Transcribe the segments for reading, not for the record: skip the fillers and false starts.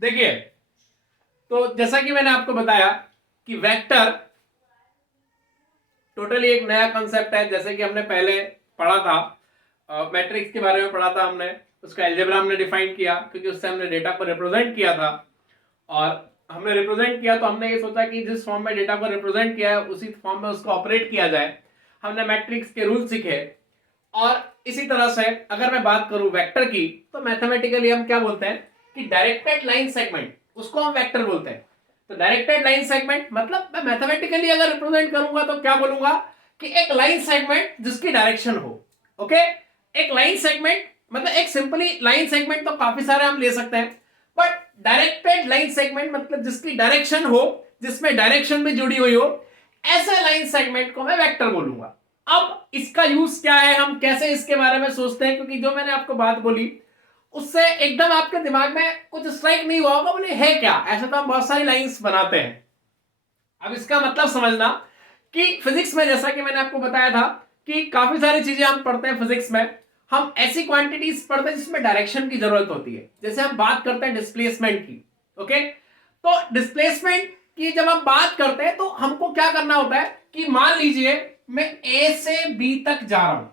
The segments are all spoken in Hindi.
देखिए, तो जैसा कि मैंने आपको बताया कि वेक्टर टोटली एक नया कॉन्सेप्ट है। जैसे कि हमने पहले पढ़ा था, मैट्रिक्स के बारे में पढ़ा था हमने, उसका एल्जेब्रा हमने डिफाइन किया क्योंकि उससे हमने डेटा को रिप्रेजेंट किया था। और हमने रिप्रेजेंट किया तो हमने ये सोचा कि जिस फॉर्म में डेटा को रिप्रेजेंट किया है उसी फॉर्म में उसको ऑपरेट किया जाए। हमने मैट्रिक्स के रूल सीखे। और इसी तरह से अगर मैं बात करूं वेक्टर की, तो मैथमेटिकली हम क्या बोलते हैं कि डायरेक्टेड लाइन सेगमेंट, उसको हम वेक्टर बोलते हैं। तो डायरेक्टेड लाइन सेगमेंट मतलब मैं मैथमेटिकली अगर रिप्रेजेंट करूंगा तो क्या बोलूंगा कि एक लाइन सेगमेंट जिसकी डायरेक्शन हो। ओके, एक लाइन सेगमेंट मतलब एक सिंपली लाइन सेगमेंट तो काफी सारे हम ले सकते हैं, बट डायरेक्टेड लाइन सेगमेंट मतलब जिसकी डायरेक्शन हो, जिसमें डायरेक्शन भी जुड़ी हुई हो, ऐसे लाइन सेगमेंट को मैं वेक्टर बोलूंगा। अब इसका यूज क्या है, हम कैसे इसके बारे में सोचते हैं, क्योंकि जो मैंने आपको बात बोली उससे एकदम आपके दिमाग में कुछ स्ट्राइक नहीं हुआ होगा, बोले है क्या, ऐसा तो हम बहुत सारी लाइंस बनाते हैं। अब इसका मतलब समझना कि फिजिक्स में, जैसा कि मैंने आपको बताया था कि काफी सारी चीजें हम पढ़ते हैं फिजिक्स में, हम ऐसी क्वांटिटीज पढ़ते हैं जिसमें डायरेक्शन की जरूरत होती है। जैसे हम बात करते हैं डिस्प्लेसमेंट की। ओके, तो डिस्प्लेसमेंट की जब हम बात करते हैं तो हमको क्या करना होता है कि मान लीजिए मैं ए से बी तक जा रहा हूं।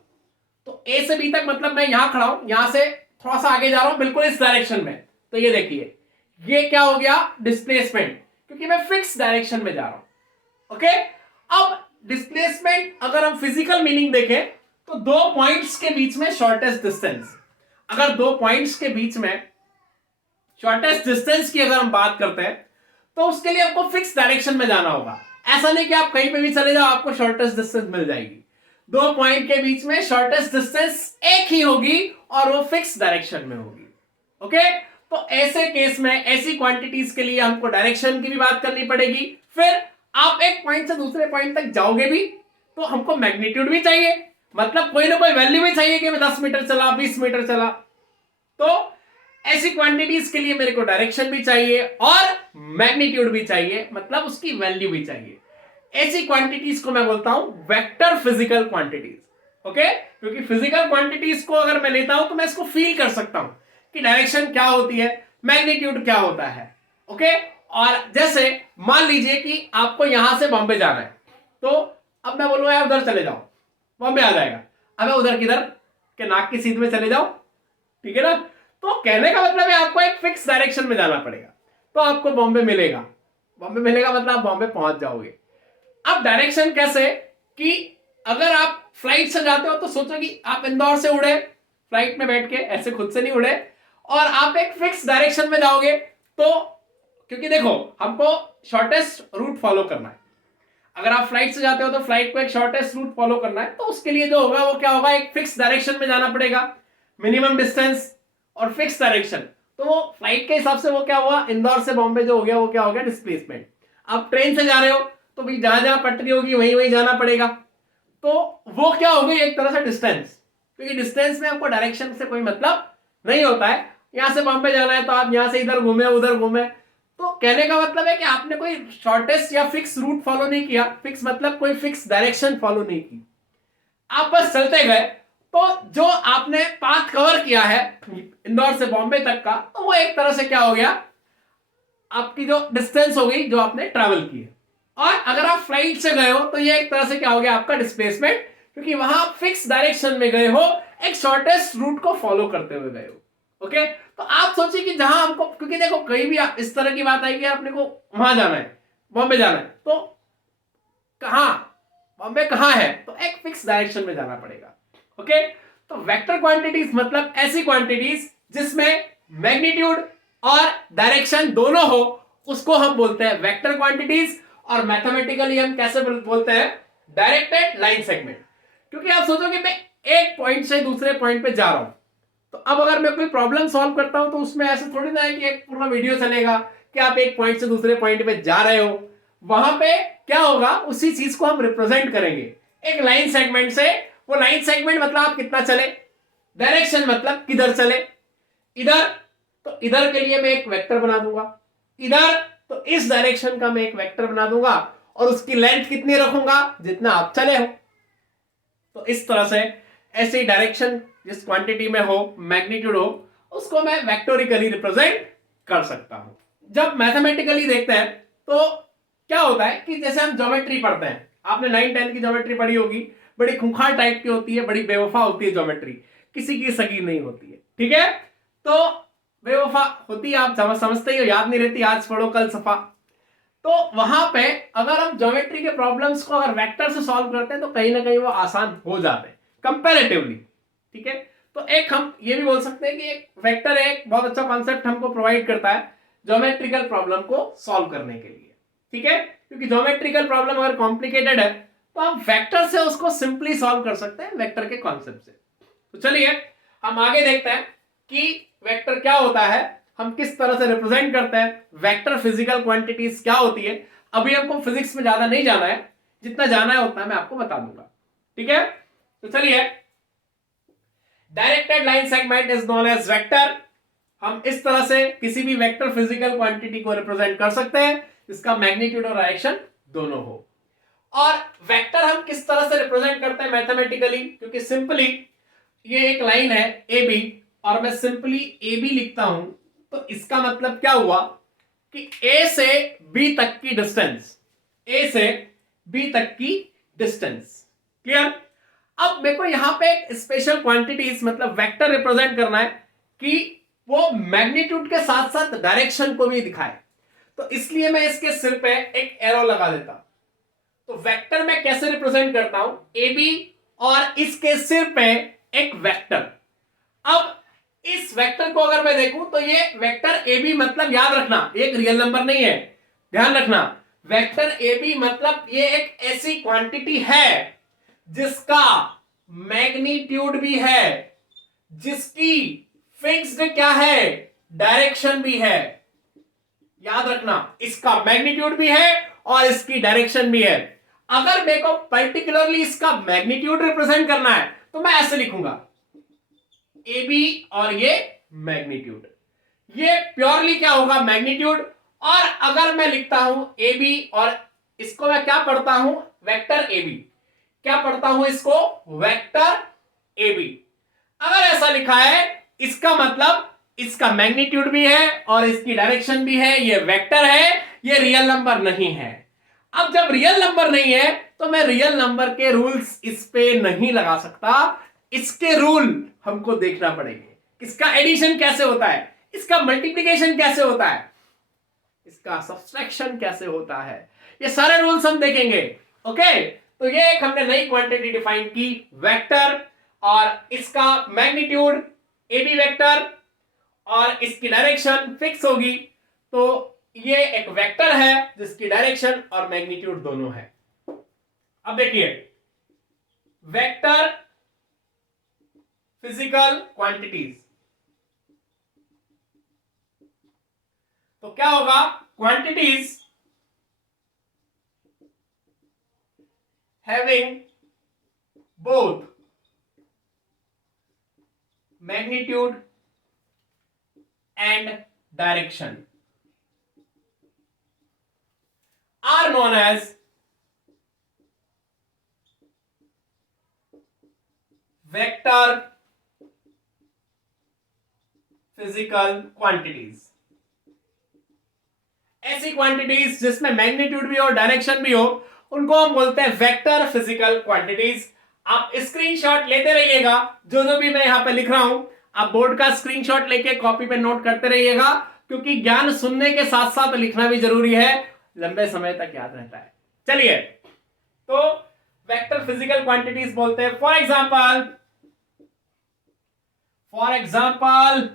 तो ए से बी तक मतलब मैं यहां खड़ा हूं, यहां से थोड़ा सा आगे जा रहा हूं बिल्कुल इस डायरेक्शन में। तो ये देखिए, ये क्या हो गया डिस्प्लेसमेंट, क्योंकि मैं फिक्स डायरेक्शन में जा रहा हूं। ओके, अब डिस्प्लेसमेंट अगर हम फिजिकल मीनिंग देखें तो दो पॉइंट्स के बीच में शॉर्टेस्ट डिस्टेंस। अगर दो पॉइंट्स के बीच में शॉर्टेस्ट डिस्टेंस की अगर हम बात करते हैं तो उसके लिए आपको फिक्स डायरेक्शन में जाना होगा। ऐसा नहीं कि आप कहीं पे भी चले जाओ आपको शॉर्टेस्ट डिस्टेंस मिल जाएगी। दो पॉइंट के बीच में शॉर्टेस्ट डिस्टेंस एक ही होगी और वो फिक्स डायरेक्शन में होगी। ओके, तो ऐसे केस में ऐसी क्वांटिटीज के लिए हमको डायरेक्शन की भी बात करनी पड़ेगी। फिर आप एक पॉइंट से दूसरे पॉइंट तक जाओगे भी तो हमको मैग्नीट्यूड भी चाहिए, मतलब कोई ना कोई वैल्यू भी चाहिए कि मैं 10 मीटर चला, 20 मीटर चला। तो ऐसी क्वांटिटीज के लिए मेरे को डायरेक्शन भी चाहिए और मैग्नीट्यूड भी चाहिए, मतलब उसकी वैल्यू भी चाहिए। ऐसी क्वांटिटीज को मैं बोलता हूं वेक्टर फिजिकल क्वांटिटीज। ओके, क्योंकि फिजिकल क्वांटिटीज को अगर मैं लेता हूं तो मैं इसको फील कर सकता हूं कि डायरेक्शन क्या होती है, मैग्नीट्यूड क्या होता है। ओके, और जैसे मान लीजिए कि आपको यहां से बॉम्बे जाना है, तो अब मैं बोलूंगा यार उधर चले जाओ, बॉम्बे आ जाएगा। अब उधर किधर के नाक की सीध में चले जाओ, ठीक है ना। तो कहने का मतलब है आपको एक फिक्स डायरेक्शन में जाना पड़ेगा तो आपको बॉम्बे मिलेगा। बॉम्बे मिलेगा मतलब आप बॉम्बे पहुंच जाओगे। अब डायरेक्शन कैसे कि अगर आप फ्लाइट से जाते हो तो सोचो कि आप इंदौर से उड़े फ्लाइट में बैठ के, ऐसे खुद से नहीं उड़े, और आप एक फिक्स डायरेक्शन में जाओगे। तो क्योंकि देखो हमको शॉर्टेस्ट रूट फॉलो करना है। अगर आप फ्लाइट से जाते हो तो फ्लाइट को एक शॉर्टेस्ट रूट फॉलो करना है, तो उसके लिए जो होगा वो क्या होगा, एक फिक्स डायरेक्शन में जाना पड़ेगा, मिनिमम डिस्टेंस और फिक्स डायरेक्शन। तो वो फ्लाइट के हिसाब से वो क्या हुआ, इंदौर से बॉम्बे जो हो गया वो क्या हो गया डिस्प्लेसमेंट। आप ट्रेन से जा रहे हो तो भाई जहां जहां पटरी होगी वहीं वहीं जाना पड़ेगा, तो वो क्या हो गई एक तरह से डिस्टेंस। क्योंकि डिस्टेंस में आपको डायरेक्शन से कोई मतलब नहीं होता है। यहां से बॉम्बे जाना है तो आप यहां से इधर घूमे उधर घूमे, तो कहने का मतलब है कि आपने कोई शॉर्टेस्ट या फिक्स रूट फॉलो नहीं किया। फिक्स मतलब कोई फिक्स डायरेक्शन फॉलो नहीं की, आप बस चलते गए। तो जो आपने पाथ कवर किया है इंदौर से बॉम्बे तक का, तो वो एक तरह से क्या हो गया, आपकी जो डिस्टेंस हो गई जो आपने ट्रैवल की है। और अगर आप फ्लाइट से गए हो तो ये एक तरह से क्या हो गया आपका डिस्प्लेसमेंट, क्योंकि वहां आप फिक्स डायरेक्शन में गए हो, एक शॉर्टेस्ट रूट को फॉलो करते हुए गए हो। ओके, तो आप सोचिए कि जहां हमको, क्योंकि देखो कहीं भी इस तरह की बात आएगी आपने को वहां जाना है, बॉम्बे जाना है, तो कहां बॉम्बे कहां है, तो एक फिक्स डायरेक्शन में जाना पड़ेगा। ओके, तो वेक्टर क्वांटिटीज मतलब ऐसी क्वांटिटीज जिसमें मैग्नीट्यूड और डायरेक्शन दोनों हो, उसको हम बोलते हैं वेक्टर क्वांटिटीज। और मैथमेटिकली हम कैसे बोलते हैं, डायरेक्टेड लाइन सेगमेंट। क्योंकि आप सोचो कि मैं एक पॉइंट से दूसरे पॉइंट पे जा रहा हूं, तो अब अगर मैं कोई प्रॉब्लम सॉल्व करता हूं तो उसमें ऐसे थोड़ी ना है कि एक पूरा वीडियो चलेगा कि आप एक पॉइंट से दूसरे पॉइंट पे जा रहे हो। वहां पे क्या होगा, उसी चीज को हम रिप्रेजेंट करेंगे एक लाइन सेगमेंट से। वो लाइन सेगमेंट मतलब आप कितना चले, डायरेक्शन मतलब किधर चले, इधर, तो इधर के लिए मैं एक वेक्टर बना दूंगा, इधर तो इस डायरेक्शन का मैं एक वेक्टर बना दूंगा, और उसकी लेंथ कितनी रखूंगा, जितना आप चले हो। तो इस तरह से ऐसे डायरेक्शन जिस क्वांटिटी में हो, मैग्नीट्यूड हो, उसको मैं वेक्टोरिकली रिप्रेजेंट कर सकता हूं। जब मैथमेटिकली देखते हैं तो क्या होता है कि जैसे हम ज्योमेट्री पढ़ते हैं, आपने 9th-10th की ज्योमेट्री पढ़ी होगी, बड़ी खूंखार टाइप की होती है, बड़ी बेवफा होती है ज्योमेट्री, किसी की सगी नहीं होती है, ठीक है। तो बेवफा होती है, आप समझते ही हो, याद नहीं रहती, आज पढ़ो कल सफा। तो वहां पे अगर हम ज्योमेट्री के प्रॉब्लम्स को अगर वेक्टर से सॉल्व करते हैं तो कहीं ना कहीं वो आसान हो जाते हैं कंपैरेटिवली, ठीक है। तो एक हम ये भी बोल सकते हैं कि एक वेक्टर एक बहुत अच्छा कॉन्सेप्ट हमको प्रोवाइड करता है ज्योमेट्रिकल प्रॉब्लम को सॉल्व करने के लिए, ठीक है। क्योंकि ज्योमेट्रिकल प्रॉब्लम अगर कॉम्प्लिकेटेड है तो हम वेक्टर से उसको सिंपली सॉल्व कर सकते हैं वेक्टर के कॉन्सेप्ट से। तो चलिए हम आगे देखते हैं कि वेक्टर क्या होता है, हम किस तरह से रिप्रेजेंट करते हैं, वेक्टर फिजिकल क्वांटिटीज क्या होती है। अभी हमको फिजिक्स में ज्यादा नहीं जाना है, जितना जाना है उतना मैं आपको बता दूंगा, ठीक है। तो चलिए, directed line segment is known as vector. हम इस तरह से किसी भी वेक्टर फिजिकल क्वांटिटी को रिप्रेजेंट कर सकते हैं जिसका मैग्नीट्यूड और डायरेक्शन दोनों हो। और वेक्टर हम किस तरह से रिप्रेजेंट करते हैं मैथमेटिकली, क्योंकि सिंपली ये एक लाइन है ए बी और मैं सिंपली ए बी लिखता हूं, तो इसका मतलब क्या हुआ कि ए से बी तक की डिस्टेंस, ए से बी तक की डिस्टेंस, क्लियर। अब मेरे को यहां पे एक स्पेशल क्वांटिटीज मतलब वेक्टर रिप्रेजेंट करना है कि वो मैग्नीट्यूड के साथ साथ डायरेक्शन को भी दिखाए, तो इसलिए मैं इसके सिर पे एक एरो लगा देता। तो वेक्टर मैं कैसे रिप्रेजेंट करता हूं, ए बी और इसके सिर पे एक वेक्टर। अब इस वेक्टर को अगर मैं देखूं तो ये वेक्टर ए बी मतलब याद रखना एक रियल नंबर नहीं है, ध्यान रखना। वेक्टर ए बी मतलब ये एक ऐसी क्वांटिटी है जिसका मैग्नीट्यूड भी है, जिसकी फिक्स्ड क्या है, डायरेक्शन भी है। याद रखना इसका मैग्नीट्यूड भी है और इसकी डायरेक्शन भी है। अगर मेरे को पर्टिकुलरली इसका मैग्नीट्यूड रिप्रेजेंट करना है तो मैं ऐसे लिखूंगा ए बी और ये मैग्नीट्यूड, ये प्योरली क्या होगा मैग्नीट्यूड। और अगर मैं लिखता हूं ए बी और इसको मैं क्या पढ़ता हूं, वेक्टर ए बी, क्या पढ़ता हूं इसको, वेक्टर ए बी। अगर ऐसा लिखा है इसका मतलब इसका मैग्नीट्यूड भी है और इसकी डायरेक्शन भी है, ये वेक्टर है, ये रियल नंबर नहीं है। अब जब रियल नंबर नहीं है तो मैं रियल नंबर के रूल्स इस पे नहीं लगा सकता, इसके रूल हमको देखना पड़ेंगे। इसका एडिशन कैसे होता है, इसका मल्टीप्लिकेशन कैसे होता है, इसका सब्सट्रैक्शन कैसे होता है, ये सारे रूल्स हम देखेंगे, ओके। तो ये एक हमने नई क्वांटिटी डिफाइन की वेक्टर, और इसका मैग्नीट्यूड ए बी वेक्टर और इसकी डायरेक्शन फिक्स होगी, तो ये एक वेक्टर है जिसकी डायरेक्शन और मैग्नीट्यूड दोनों है। अब देखिए वेक्टर फिजिकल क्वांटिटीज, तो क्या होगा, quantities having both magnitude and direction are known as vector physical quantities। ऐसी क्वांटिटीज जिसमें मैग्नीट्यूड भी हो डायरेक्शन भी हो उनको हम बोलते हैं वेक्टर फिजिकल क्वांटिटीज। आप स्क्रीनशॉट लेते रहिएगा, जो जो भी मैं यहां पे लिख रहा हूं आप बोर्ड का स्क्रीनशॉट लेके कॉपी पे नोट करते रहिएगा, क्योंकि ज्ञान सुनने के साथ साथ लिखना भी जरूरी है, लंबे समय तक याद रहता है। चलिए, तो वेक्टर फिजिकल क्वांटिटीज बोलते हैं फॉर एग्जांपल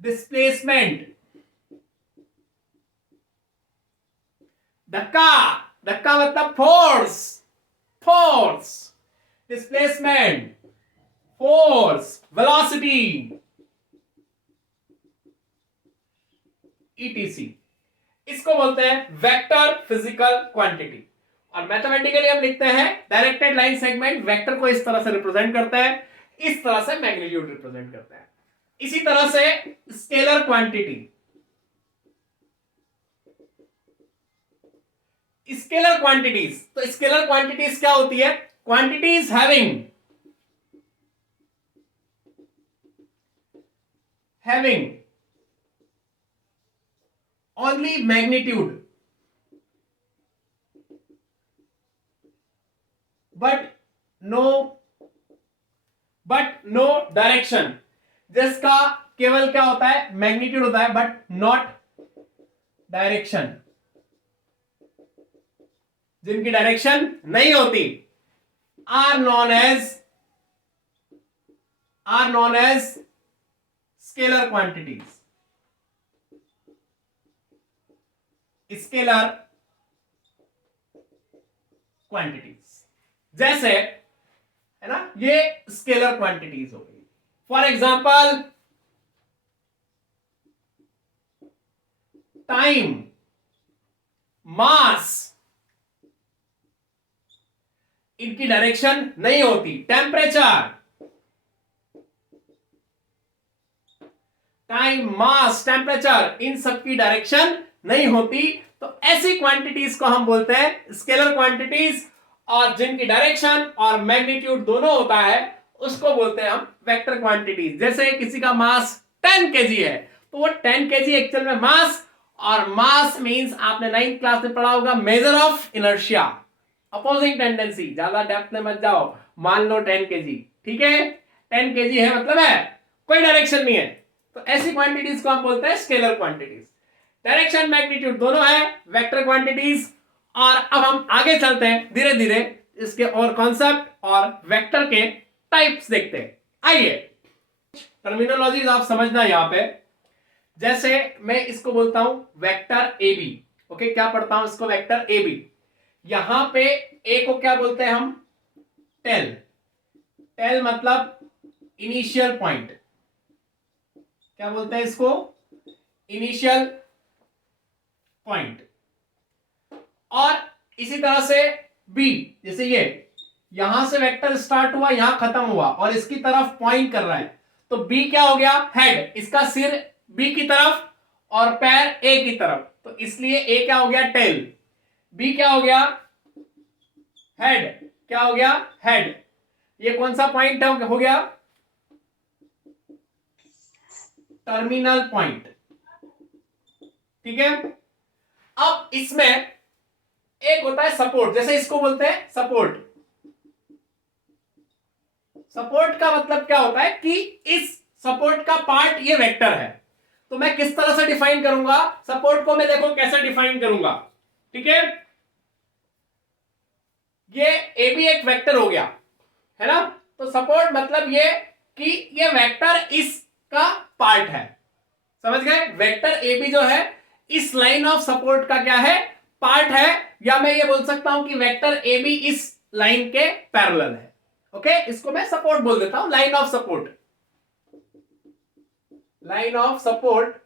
डिस्प्लेसमेंट, धक्का मतलब force, displacement force, velocity etc, इसको बोलते हैं वेक्टर फिजिकल क्वांटिटी। और मैथमेटिकली हम लिखते हैं डायरेक्टेड लाइन सेगमेंट वेक्टर को इस तरह से रिप्रेजेंट करता है, इस तरह से मैग्नीट्यूड रिप्रेजेंट करता है। इसी तरह से स्केलर क्वांटिटी, स्केलर क्वांटिटीज, तो स्केलर क्वांटिटीज क्या होती है, quantities having only magnitude but no direction, जिसका केवल क्या होता है, मैग्नीट्यूड होता है बट नॉट डायरेक्शन, जिनकी डायरेक्शन नहीं होती, are known as scalar quantities, scalar quantities, जैसे है ना, ये स्केलर क्वांटिटीज हो गई। फॉर एग्जाम्पल टाइम, मास, इनकी डायरेक्शन नहीं होती। टेम्परेचर, टाइम, मास, टेम्परेचर, इन सब की डायरेक्शन नहीं होती, तो ऐसी क्वांटिटीज को हम बोलते हैं स्केलर क्वांटिटीज, और जिनकी डायरेक्शन और मैग्नीट्यूड दोनों होता है उसको बोलते हैं हम वेक्टर क्वांटिटीज। जैसे किसी का मास 10 केजी है, तो वो 10 केजी एक्चुअल में मास, और मास मींस आपने 9th क्लास में पढ़ा होगा measure of inertia, opposing tendency. ज्यादा डेप्थ में मत जाओ, मान लो 10 केजी, ठीक है, 10 केजी है मतलब है कोई डायरेक्शन नहीं है, तो ऐसी क्वांटिटीज को हम बोलते हैं स्केलर क्वांटिटीज। डायरेक्शन मैग्नीट्यूड दोनों है वेक्टर क्वांटिटीज। और अब हम आगे चलते हैं, धीरे धीरे इसके और कॉन्सेप्ट और वेक्टर के टाइप्स देखते हैं। आइए, टर्मिनोलॉजीज आप समझना यहां पे। जैसे मैं इसको बोलता हूं वेक्टर ए बी, ओके, क्या पढ़ता हूं इसको, वेक्टर ए बी। यहां पे ए को क्या बोलते हैं हम, टेल। टेल मतलब इनिशियल पॉइंट, क्या बोलते हैं इसको, इनिशियल पॉइंट। और इसी तरह से बी, जैसे ये यहां से वेक्टर स्टार्ट हुआ, यहां खत्म हुआ और इसकी तरफ पॉइंट कर रहा है, तो बी क्या हो गया, हेड, इसका सिर बी की तरफ और पैर ए की तरफ, तो इसलिए ए क्या हो गया, टेल। बी क्या हो गया, हेड, क्या हो गया, हेड। ये कौन सा पॉइंट हो गया, टर्मिनल पॉइंट, ठीक है। अब इसमें एक होता है सपोर्ट, जैसे इसको बोलते हैं सपोर्ट। सपोर्ट का मतलब क्या होता है कि इस सपोर्ट का पार्ट ये वेक्टर है, तो मैं किस तरह से डिफाइन करूंगा सपोर्ट को, मैं देखो कैसे डिफाइन करूंगा, ठीक है। ये ए भी एक वेक्टर हो गया, है ना, तो सपोर्ट मतलब ये कि ये वेक्टर इसका पार्ट है, समझ गए। वेक्टर ए बी जो है इस लाइन ऑफ सपोर्ट का क्या है, पार्ट है, या मैं ये बोल सकता हूं कि वेक्टर ए बी इस लाइन के पैरेलल है, ओके। इसको मैं सपोर्ट बोल देता हूं, line of support, line of support.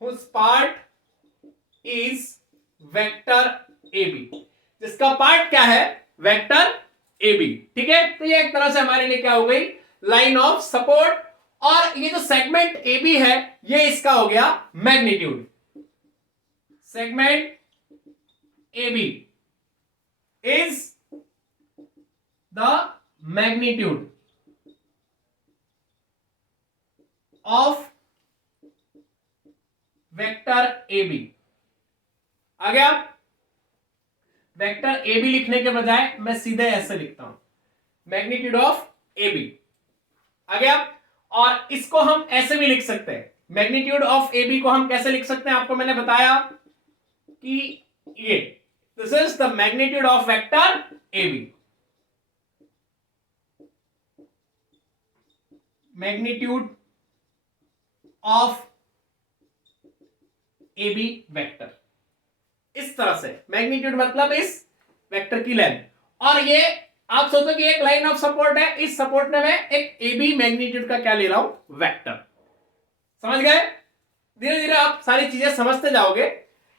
whose part is vector A B, जिसका पार्ट क्या है, वेक्टर ए बी, ठीक है। तो ये एक तरह से हमारे लिए क्या हो गई, लाइन ऑफ सपोर्ट। और ये जो सेगमेंट ए बी है, ये इसका हो गया magnitude. Segment A B is the magnitude of vector A B. आ गया, वेक्टर ए बी लिखने के बजाय मैं सीधे ऐसे लिखता हूं, मैग्नीट्यूड ऑफ ए बी। आ गया, और इसको हम ऐसे भी लिख सकते हैं, मैग्नीट्यूड ऑफ ए बी को हम कैसे लिख सकते हैं, आपको मैंने बताया कि ये this is the magnitude of vector A B, magnitude of A B vector. इस तरह से मैग्नीट्यूड मतलब इस वेक्टर की लेंथ, और ये आप सोचो कि एक लाइन ऑफ सपोर्ट है, इस सपोर्ट में मैं एक ए बी मैग्नीट्यूड का क्या ले रहा हूं, वेक्टर। समझ गए, धीरे धीरे आप सारी चीजें समझते जाओगे,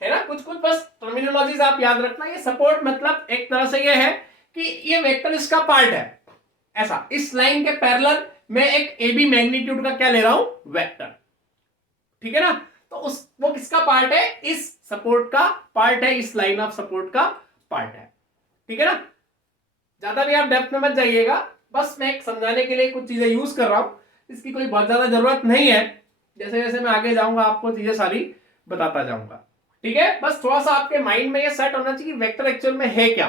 है ना। कुछ कुछ बस टर्मिनोलॉजीज आप याद रखना। ये सपोर्ट मतलब एक तरह से ये है कि ये वेक्टर इसका पार्ट है, ऐसा इस लाइन के पैरेलल में एक ए बी मैग्नीट्यूड का क्या ले रहा हूं, वेक्टर, ठीक है ना। तो उस वो किसका पार्ट है, इस सपोर्ट का पार्ट है, इस लाइन ऑफ सपोर्ट का पार्ट है, ठीक है ना। ज्यादा भी आप डेप्थ में मत जाइएगा, बस मैं समझाने के लिए कुछ चीजें यूज कर रहा हूँ, इसकी कोई बहुत ज्यादा जरूरत नहीं है। जैसे जैसे मैं आगे जाऊंगा आपको चीजें सारी बताता जाऊंगा। ठीक है, बस थोड़ा सा आपके माइंड में ये सेट होना चाहिए कि वेक्टर एक्चुअल में है क्या।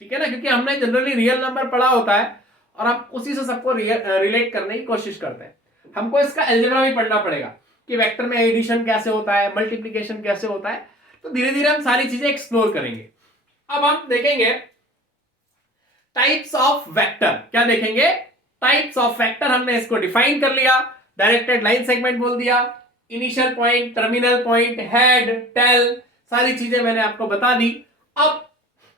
ठीक है ना, क्योंकि हमने जनरली रियल नंबर पढ़ा होता है और आप उसी से सबको रिलेट करने की कोशिश करते हैं। हमको इसका अलजेब्रा भी पढ़ना पड़ेगा कि वेक्टर में एडिशन कैसे होता है, मल्टीप्लिकेशन कैसे होता है। तो धीरे धीरे हम सारी चीजें एक्सप्लोर करेंगे। अब हम देखेंगे टाइप्स ऑफ वेक्टर। क्या देखेंगे? Types of vector. हमने इसको डिफाइन कर लिया, डायरेक्टेड लाइन सेगमेंट बोल दिया, initial point, terminal point, head, tail, सारी चीजें मैंने आपको बता दी। अब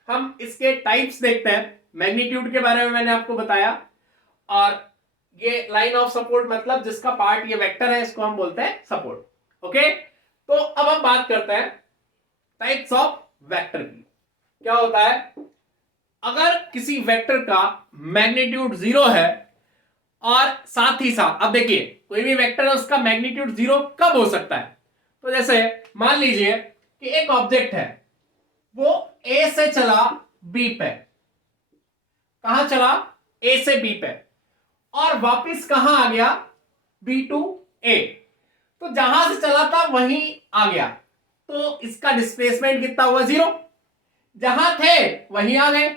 हम इसके टाइप्स देखते हैं। मैग्नीट्यूड के बारे में मैंने आपको बताया, और ये लाइन ऑफ सपोर्ट मतलब जिसका पार्ट ये वेक्टर है, इसको हम बोलते हैं सपोर्ट। ओके, तो अब हम बात करते हैं टाइप्स ऑफ वेक्टर की। क्या होता है? अगर किसी वेक्टर का मैग्नीट्यूड 0 है और साथ ही साथ, अब देखिए कोई भी वेक्टर है उसका मैग्नीट्यूड 0 कब हो सकता है? तो जैसे मान लीजिए कि एक ऑब्जेक्ट है, वो ए से चला बी पे। कहां चला? ए से बी पे, और वापस कहां आ गया? बी टू ए। तो जहां से चला था वहीं आ गया, तो इसका डिस्प्लेसमेंट कितना हुआ? 0। जहां थे वहीं आ गए,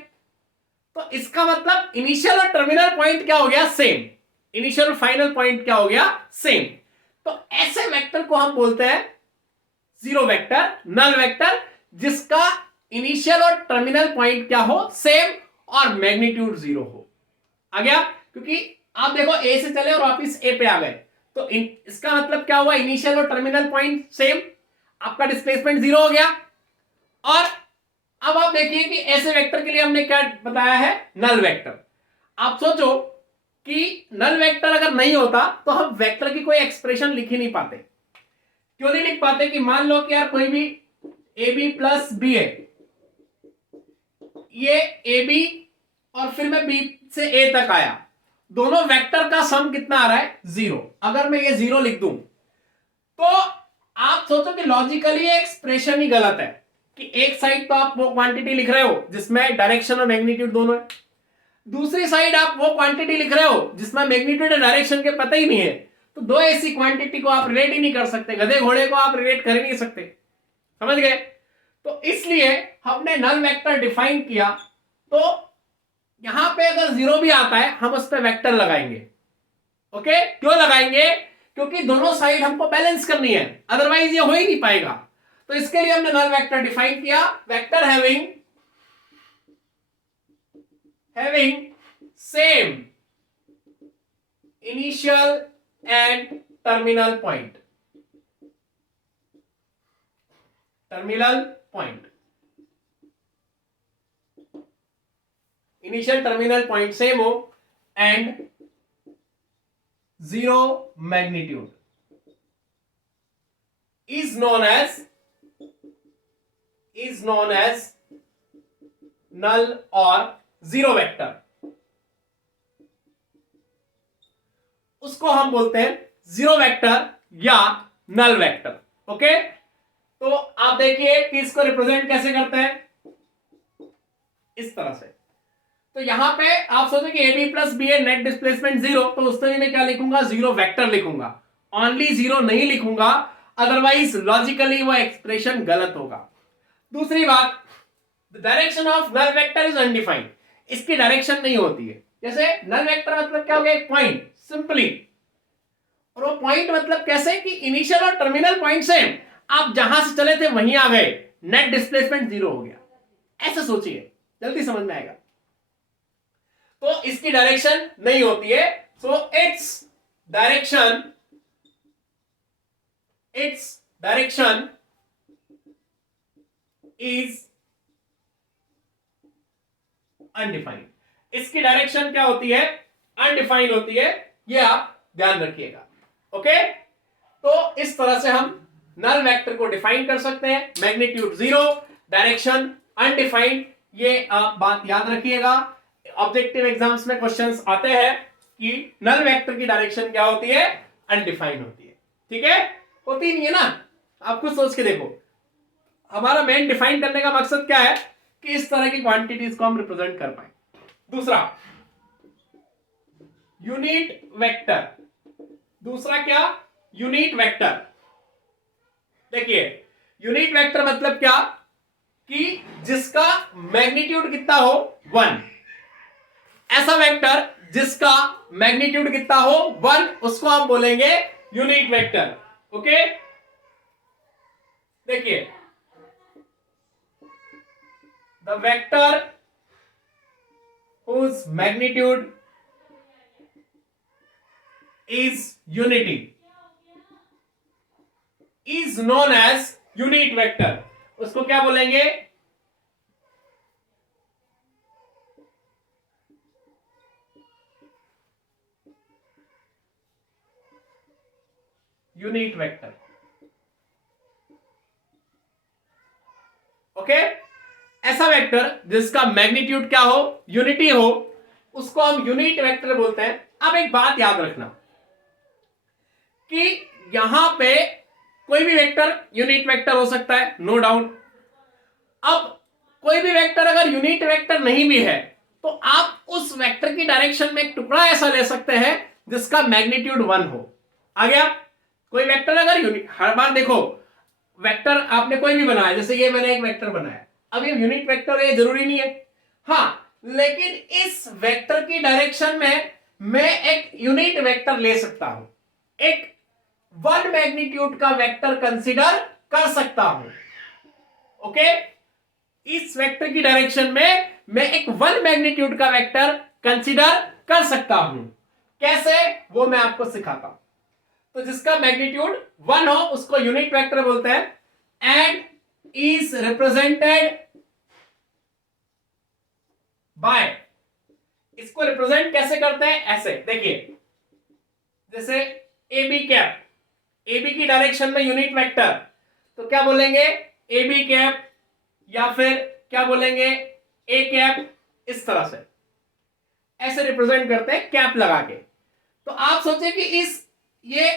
तो इसका मतलब इनिशियल और टर्मिनल पॉइंट क्या हो गया? सेम। इनिशियल और फाइनल पॉइंट क्या हो गया? सेम। तो ऐसे वेक्टर को हम बोलते हैं जीरो वेक्टर, नल वेक्टर, जिसका इनिशियल और टर्मिनल पॉइंट क्या हो? सेम, और मैग्नीट्यूड 0 हो। आ गया? क्योंकि आप देखो ए से चले और वापिस ए पे आ गए, तो इसका मतलब क्या हुआ? इनिशियल और टर्मिनल पॉइंट सेम, आपका डिस्प्लेसमेंट 0 हो गया। और अब आप देखिए कि ऐसे वेक्टर के लिए हमने क्या बताया है? Null vector. आप सोचो कि नल वेक्टर अगर नहीं होता तो हम वेक्टर की कोई एक्सप्रेशन लिख ही नहीं पाते। क्यों नहीं लिख पाते? कि मान लो कि यार कोई भी ए बी प्लस बी है, ये ए बी और फिर मैं बी से ए तक आया, दोनों वेक्टर का सम कितना आ रहा है? 0। अगर मैं ये 0 लिख दूं तो आप सोचो कि लॉजिकली ये एक्सप्रेशन ही गलत है। कि एक साइड तो आप वो क्वांटिटी लिख रहे हो जिसमें डायरेक्शन और मैग्नीट्यूड दोनों है, दूसरी साइड आप वो क्वांटिटी लिख रहे हो जिसमें मैग्नीट्यूड और डायरेक्शन के पता ही नहीं है। तो दो ऐसी क्वांटिटी को आप रिलेट ही नहीं कर सकते, गधे घोड़े को आप रिलेट कर ही नहीं सकते। समझ गए? तो इसलिए हमने नल वेक्टर डिफाइन किया। तो यहां पे अगर 0 भी आता है हम उस पर वेक्टर लगाएंगे। ओके, क्यों लगाएंगे? क्योंकि दोनों साइड हमको बैलेंस करनी है, अदरवाइज ये हो ही नहीं पाएगा। तो इसके लिए हमने नल वेक्टर डिफाइन किया, vector having same initial and terminal point. Initial terminal point same हो and 0 magnitude is known as null or zero vector। उसको हम बोलते हैं जीरो वेक्टर या नल वेक्टर। ओके, तो आप देखिए कि इसको रिप्रेजेंट कैसे करते हैं, इस तरह से। तो यहां पे आप सोचो कि ए बी प्लस बी है, नेट डिस्प्लेसमेंट 0, तो उस तरह मैं क्या लिखूंगा? जीरो वेक्टर लिखूंगा, ओनली 0 नहीं लिखूंगा, अदरवाइज लॉजिकली वो एक्सप्रेशन गलत होगा। दूसरी बात, the direction of null vector is undefined. इसकी डायरेक्शन नहीं होती है। जैसे नल वेक्टर मतलब क्या हो गया? एक पॉइंट, सिंपली। और वो पॉइंट मतलब कैसे? कि इनिशियल और टर्मिनल पॉइंट सेम, आप जहां से चले थे वहीं आ गए, नेट डिस्प्लेसमेंट 0 हो गया। ऐसे सोचिए, जल्दी समझ में आएगा। तो इसकी डायरेक्शन नहीं होती है। So its direction is undefined। इसकी डायरेक्शन क्या होती है? अनडिफाइंड होती है, ये आप ध्यान रखिएगा। ओके, तो इस तरह से हम नल वेक्टर को डिफाइन कर सकते हैं। मैग्नीट्यूड 0, डायरेक्शन अनडिफाइंड, ये आप बात याद रखिएगा। ऑब्जेक्टिव एग्जाम्स में क्वेश्चंस आते हैं कि नल वेक्टर की डायरेक्शन क्या होती है? अनडिफाइंड होती है। ठीक है, होती नहीं है ना, आप खुद सोच के देखो। हमारा मेन डिफाइन करने का मकसद क्या है? कि इस तरह की क्वांटिटीज को हम रिप्रेजेंट कर पाए। दूसरा, यूनिट वेक्टर। दूसरा क्या? Unit vector. देखिए यूनिट वेक्टर मतलब क्या कि जिसका मैग्नीट्यूड कितना हो 1। ऐसा वेक्टर जिसका मैग्नीट्यूड कितना हो 1 उसको हम बोलेंगे यूनिट वेक्टर। ओके, देखिए the vector whose magnitude is unity is known as unit vector। उसको क्या बोलेंगे? Unit vector. ओके, ऐसा वेक्टर जिसका मैग्नीट्यूड क्या हो? यूनिटी हो, उसको हम यूनिट वेक्टर बोलते हैं। अब एक बात याद रखना कि यहां पे कोई भी वेक्टर यूनिट वेक्टर हो सकता है, नो डाउट। अब कोई भी वेक्टर अगर यूनिट वेक्टर नहीं भी है तो आप उस वेक्टर की डायरेक्शन में एक टुकड़ा ऐसा ले सकते हैं जिसका मैग्नीट्यूड 1 हो। आ गया? कोई वेक्टर अगर यूनिट, हर बार देखो वेक्टर आपने कोई भी बनाया, जैसे ये मैंने एक वेक्टर बनाया, अब ये यूनिट वेक्टर है जरूरी नहीं है, हाँ, लेकिन इस वेक्टर की डायरेक्शन में मैं एक यूनिट वेक्टर ले सकता हूं, एक 1 मैग्नीट्यूड का वेक्टर कंसीडर कर सकता हूं। ओके, इस वेक्टर की डायरेक्शन में मैं एक 1 मैग्नीट्यूड का वेक्टर कंसीडर कर सकता हूं। कैसे, वो मैं आपको सिखाता हूं। तो जिसका मैग्नीट्यूड 1 हो उसको यूनिट वेक्टर बोलते हैं एंड इज रिप्रेजेंटेड बाय, इसको रिप्रेजेंट कैसे करते हैं? ऐसे देखिए, जैसे A B cap, A B की डायरेक्शन में यूनिट वेक्टर, तो क्या बोलेंगे? ए बी कैप, या फिर क्या बोलेंगे? A cap. इस तरह से ऐसे रिप्रेजेंट करते हैं कैप लगा के। तो आप सोचे कि ये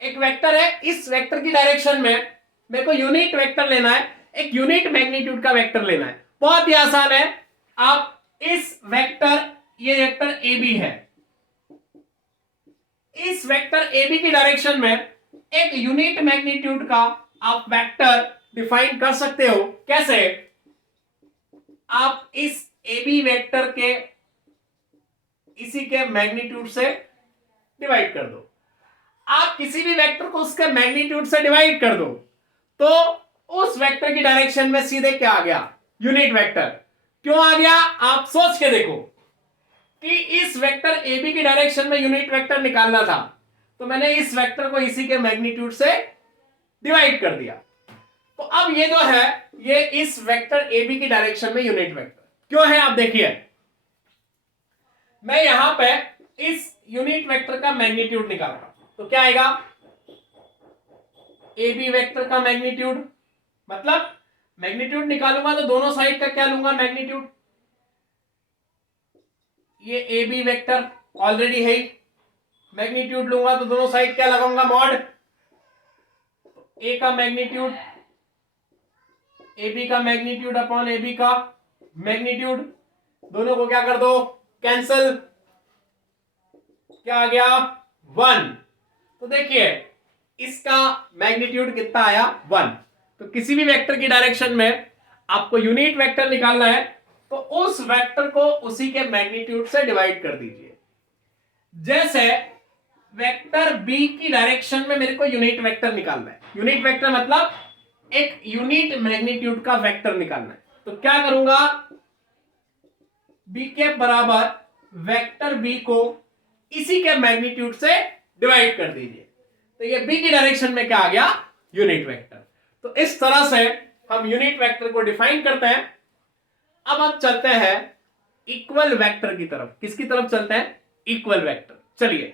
एक वेक्टर है, इस वेक्टर की डायरेक्शन में मेरे को यूनिट वेक्टर लेना है, एक यूनिट मैग्नीट्यूड का वेक्टर लेना है। बहुत ही आसान है। आप इस वेक्टर, ये वेक्टर ए बी है, इस वेक्टर ए बी की डायरेक्शन में एक यूनिट मैग्नीट्यूड का आप वेक्टर डिफाइन कर सकते हो। कैसे? आप इस ए बी वेक्टर के इसी के मैग्नीट्यूड से डिवाइड कर दो। आप किसी भी वेक्टर को उसके मैग्नीट्यूड से डिवाइड कर दो तो उस वेक्टर की डायरेक्शन में सीधे क्या आ गया? Unit vector. क्यों आ गया? आप सोच के देखो कि इस वेक्टर ए बी की डायरेक्शन में यूनिट वेक्टर निकालना था, तो मैंने इस वेक्टर को इसी के मैग्नीट्यूड से डिवाइड कर दिया। तो अब ये जो है, ये इस वेक्टर ए बी की डायरेक्शन में यूनिट वेक्टर क्यों है? आप देखिए, मैं यहां पे इस यूनिट वेक्टर का मैग्नीट्यूड निकाल रहा हूं, तो क्या आएगा? ए बी वेक्टर का मैग्नीट्यूड, मतलब मैग्नीट्यूड निकालूंगा तो दोनों साइड का क्या लूंगा? मैग्नीट्यूड। ये ए बी वेक्टर ऑलरेडी है, मैग्नीट्यूड लूंगा तो दोनों साइड क्या लगाऊंगा? मॉड। ए का मैग्नीट्यूड, ए बी का मैग्नीट्यूड अपॉन ए बी का मैग्नीट्यूड, दोनों को क्या कर दो? कैंसल। क्या आ गया? 1। तो देखिए इसका मैग्नीट्यूड कितना आया? 1। तो किसी भी वेक्टर की डायरेक्शन में आपको यूनिट वेक्टर निकालना है तो उस वेक्टर को उसी के मैग्नीट्यूड से डिवाइड कर दीजिए। जैसे वेक्टर बी की डायरेक्शन में मेरे को यूनिट वेक्टर निकालना है, यूनिट वेक्टर मतलब एक यूनिट मैग्नीट्यूड का वेक्टर निकालना है, तो क्या करूंगा? बी के बराबर वेक्टर बी को इसी के मैग्नीट्यूड से डिवाइड कर दीजिए, तो ये बी की डायरेक्शन में क्या आ गया? Unit vector. तो इस तरह से हम यूनिट वेक्टर को डिफाइन करते हैं। अब हम चलते हैं इक्वल वेक्टर की तरफ। किसकी तरफ चलते हैं? Equal vector. चलिए